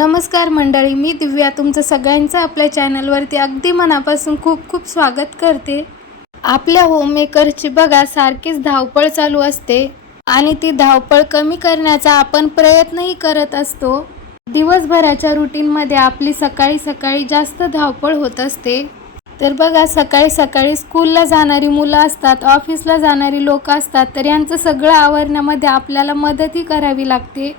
नमस्कार मंडळी, मी दिव्या तुमचं सगळ्यांचं आपल्या चॅनलवरती अगदी मनापासून खूप खूप स्वागत करते। आपल्या होममेकरची बघा सारखीच धावपळ चालू असते आणि ती धावपळ कमी करण्याचा आपण प्रयत्नही करत असतो। दिवसभराच्या रुटीनमध्ये आपली सकाळी सकाळी जास्त धावपळ होत असते। तर बघा सकाळी सकाळी स्कूलला जाणारी मुलं असतात, ऑफिसला जाणारी लोक असतात, तर यांचं सगळं आवरण्यामध्ये आपल्याला मदतही करावी लागते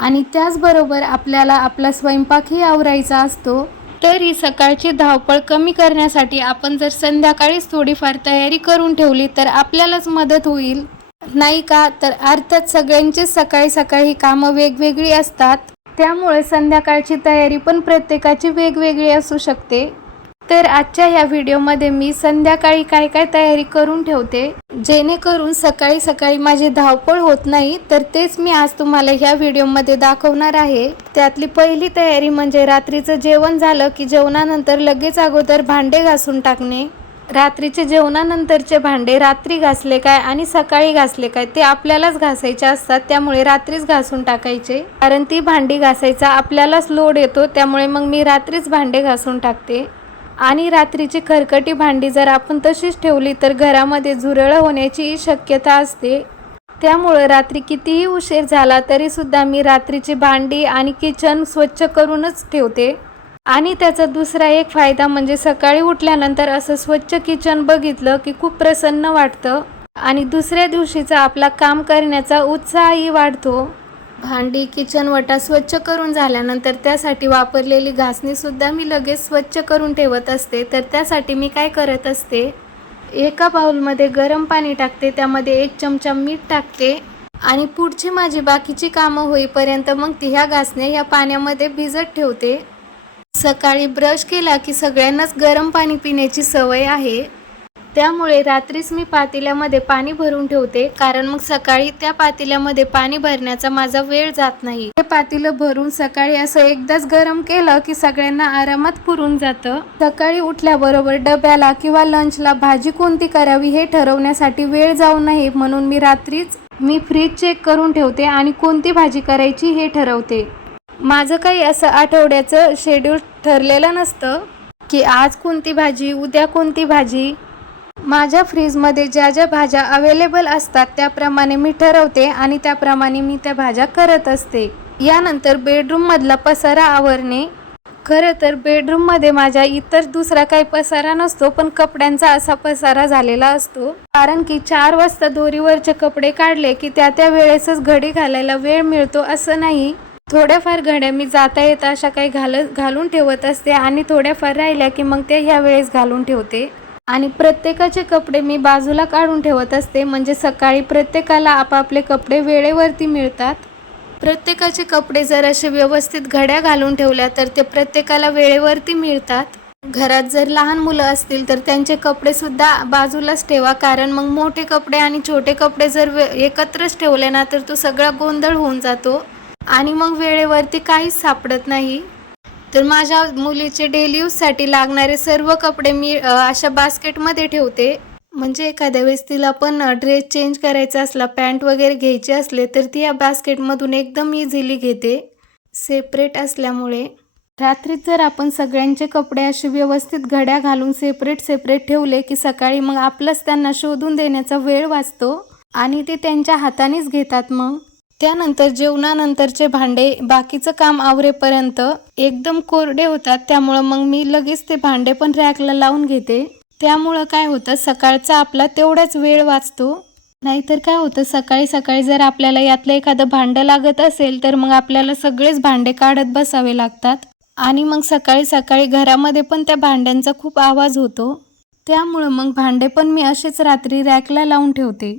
आणि त्याचबरोबर आपल्याला आपला स्वयंपाकही आवरायचा असतो। तर ही सकाळची धावपळ कमी करण्यासाठी आपण जर संध्याकाळीच थोडीफार तयारी करून ठेवली तर आपल्यालाच मदत होईल, नाही का? तर अर्थात सगळ्यांची सकाळी सकाळी कामं वेगवेगळी असतात, त्यामुळे संध्याकाळची तयारी पण प्रत्येकाची वेगवेगळी असू शकते। तर आजच्या या व्हिडिओमध्ये मी संध्याकाळी काय काय तयारी करून ठेवते जेणेकरून सकाळी सकाळी माझी धावपळ होत नाही, तर तेच मी आज तुम्हाला ह्या व्हिडिओमध्ये दाखवणार आहे। त्यातली पहिली तयारी म्हणजे रात्रीचं जेवण झालं की जेवणानंतर लगेच अगोदर भांडे घासून टाकणे। रात्रीचे जेवणानंतरचे भांडे रात्री घासले काय आणि सकाळी घासले काय ते आपल्यालाच घासायचे असतात, त्यामुळे रात्रीच घासून टाकायचे, कारण ती भांडी घासायचा आपल्यालाच लोड येतो, त्यामुळे मग मी रात्रीच भांडे घासून टाकते। आणि रात्रीची खरकटी भांडी जर आपण तशीच ठेवली तर घरामध्ये झुरळ होण्याची शक्यता असते, त्यामुळे रात्री कितीही उशीर झाला तरी सुद्धा मी रात्रीची भांडी आणि किचन स्वच्छ करूनच ठेवते। आणि त्याचा दुसरा एक फायदा म्हणजे सकाळी उठल्यानंतर असं स्वच्छ किचन बघितलं की खूप प्रसन्न वाटतं आणि दुसऱ्या दिवशीचा आपला काम करण्याचा उत्साहही वाढतो। भांडी किचन वटा स्वच्छ करून झाल्यानंतर त्यासाठी वापरलेली घासणी सुद्धा मी लगेच स्वच्छ करून ठेवत असते। तर त्यासाठी मी काय करत असते, एका बाउलमध्ये गरम पाणी टाकते, त्यामध्ये 1 चमचा मीठ टाकते आणि पुढची माझी बाकीची कामं होईपर्यंत मग ह्या घासण्या ह्या पाण्यामध्ये भिजत ठेवते। सकाळी ब्रश केला की सगळ्यांनाच गरम पाणी पिण्याची सवय आहे, त्यामुळे रात्रीच मी पातेल्यामध्ये पाणी भरून ठेवते, कारण मग सकाळी त्या पातेल्यामध्ये पाणी भरण्याचा माझा वेळ जात नाही। हे पातेलं भरून सकाळी असं एकदाच गरम केलं की सगळ्यांना आरामात पुरून जातं। सकाळी उठल्याबरोबर डब्याला किंवा लंचला भाजी कोणती करावी हे ठरवण्यासाठी वेळ जाऊ नये म्हणून मी रात्रीच फ्रीज चेक करून ठेवते आणि कोणती भाजी करायची हे ठरवते। माझं काही असं आठवड्याचं शेड्यूल ठरलेलं नसतं की आज कोणती भाजी उद्या कोणती भाजी। माझ्या फ्रीजमध्ये ज्या ज्या भाज्या अवेलेबल असतात त्याप्रमाणे मी ठरवते आणि त्याप्रमाणे मी त्या भाज्या करत असते। यानंतर बेडरूममधला पसारा आवरणे। खरं तर बेडरूममध्ये माझ्या इतर दुसरा काही पसारा नसतो, पण कपड्यांचा असा पसारा झालेला असतो, कारण की 4 वाजता दोरीवरचे कपडे काढले की त्या वेळेसच घडी घालायला वेळ मिळतो असं नाही। थोड्याफार घड्या मी जाता येता अशा काही घालून ठेवत असते आणि थोड्याफार राहिल्या की मग ते ह्या वेळेस घालून ठेवते आणि प्रत्येकाचे कपडे मी बाजूला काढून ठेवत असते, म्हणजे सकाळी प्रत्येकाला आपापले कपडे वेळेवरती मिळतात। प्रत्येकाचे कपडे जर असे व्यवस्थित घड्या घालून ठेवल्या तर ते प्रत्येकाला वेळेवरती मिळतात। घरात जर लहान मुलं असतील तर त्यांचे कपडे सुद्धा बाजूलाच ठेवा, कारण मग मोठे कपडे आणि छोटे कपडे जर एकत्रच ठेवले ना तर तो सगळा गोंधळ होऊन जातो आणि मग वेळेवरती काहीच सापडत नाही। तर माझ्या मुलीचे डेली यूजसाठी लागणारे सर्व कपडे मी अशा बास्केटमध्ये ठेवते, म्हणजे एखाद्या वेळेस तिला पण ड्रेस चेंज करायचा असला, पॅन्ट वगैरे घ्यायचे असले तर ती या बास्केटमधून एकदम इझिली घेते, सेपरेट असल्यामुळे। रात्रीत जर आपण सगळ्यांचे कपडे असे व्यवस्थित घड्या घालून सेपरेट ठेवले की सकाळी मग आपलंच त्यांना शोधून देण्याचा वेळ वाचतो आणि ते त्यांच्या हातानेच घेतात। मग त्यानंतर जेवणानंतरचे भांडे बाकीचं काम आवरेपर्यंत एकदम कोरडे होतात, त्यामुळं मग मी लगेच ते भांडे पण रॅकला लावून घेते। त्यामुळं काय होतं, सकाळचा आपला तेवढाच वेळ वाचतो। नाहीतर काय होतं, सकाळी सकाळी जर आपल्याला यातलं एखादं भांडं लागत असेल तर मग आपल्याला सगळेच भांडे काढत बसावे लागतात आणि मग सकाळी सकाळी घरामध्ये पण त्या भांड्यांचा खूप आवाज होतो, त्यामुळं मग भांडे पण मी असेच रात्री रॅकला लावून ठेवते।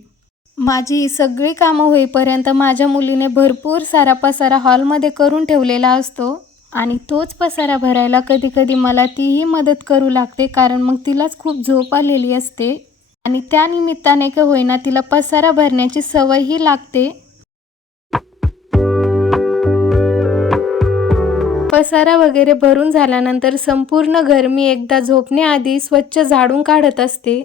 माझी ही सगळी कामं होईपर्यंत माझ्या मुलीने भरपूर सारा पसारा हॉलमध्ये करून ठेवलेला असतो आणि तोच पसारा भरायला कधी कधी मला तीही मदत करू लागते, कारण मग तिलाच खूप झोप आलेली असते आणि त्या निमित्ताने का होईना तिला पसारा भरण्याची सवयही लागते। पसारा वगैरे भरून झाल्यानंतर संपूर्ण घर मी एकदा झोपण्याआधी स्वच्छ झाडून काढत असते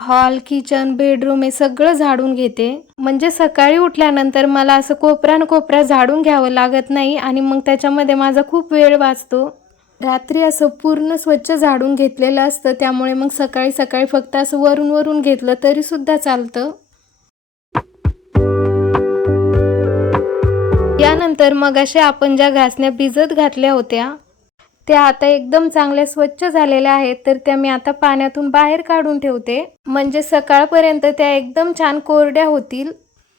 हॉल, किचन, बेडरूम हे सगळं झाडून घेते. म्हणजे सकाळी उठल्यानंतर मला असं कोपरा झाडून घ्यावं लागत नाही आणि मग त्याच्यामध्ये माझा खूप वेळ वाचतो. रात्री असं पूर्ण स्वच्छ झाडून घेतलेलं असतं, त्यामुळे मग सकाळी फक्त असं वरून घेतलं तरी सुद्धा चालतं. यानंतर मग अशा आपण ज्या घासण्या भिजत घातल्या होत्या त्या आता एकदम चांगल्या स्वच्छ झालेल्या आहेत, तर त्या मी आता पाण्यातून बाहेर काढून ठेवते. म्हणजे सकाळपर्यंत त्या एकदम छान कोरड्या होतील.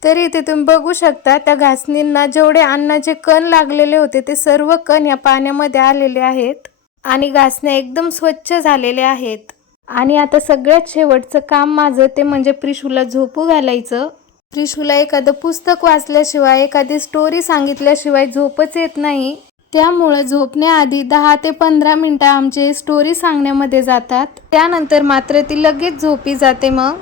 तर इथे तुम्ही बघू शकता त्या घासणींना जेवढे अन्नाचे कण लागलेले होते ते सर्व कण या पाण्यामध्ये आलेले आहेत आणि घासण्या एकदम स्वच्छ झालेल्या आहेत. आणि आता सगळ्यात शेवटचं काम माझं ते म्हणजे प्रिशूला झोपू घालायचं. प्रिशूला एखादं पुस्तक वाचल्याशिवाय, एखादी स्टोरी सांगितल्याशिवाय झोपच येत नाही. त्यामुळे झोपण्याआधी 10 ते 15 मिनिटं आमचे स्टोरी सांगण्यामध्ये जातात. त्यानंतर मात्र ती लगेच झोपी जाते. मग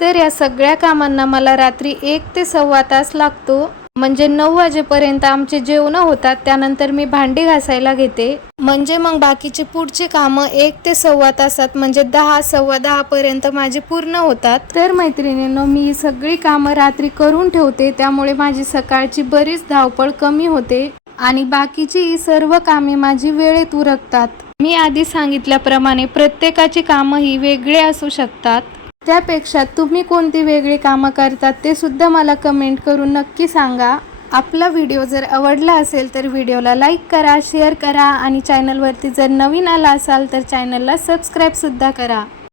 तर या सगळ्या कामांना मला रात्री 1 ते सव्वा तास लागतो. म्हणजे 9 वाजेपर्यंत आमचे जेवणं होतात. त्यानंतर मी भांडी घासायला घेते. म्हणजे मग बाकीची पुढची कामं 1 ते सव्वा तासात म्हणजे 10 सव्वा 10 पर्यंत माझी पूर्ण होतात. तर मैत्रिणींनो, मी सगळी कामं रात्री करून ठेवते, त्यामुळे माझी सकाळची बरीच धावपळ कमी होते आणि बाकीची सर्व कामे माझी वेळेत उरकतात. मी आधी सांगितल्याप्रमाणे प्रत्येकाची कामं ही वेगळी असू शकतात. त्यापेक्षा तुम्ही कोणती वेगळी कामं करतात ते सुद्धा मला कमेंट करून नक्की सांगा. आपला व्हिडिओ जर आवडला असेल तर व्हिडिओला लाईक करा, शेअर करा आणि चॅनलवरती जर नवीन आला असाल तर चॅनलला सबस्क्राईब सुद्धा करा.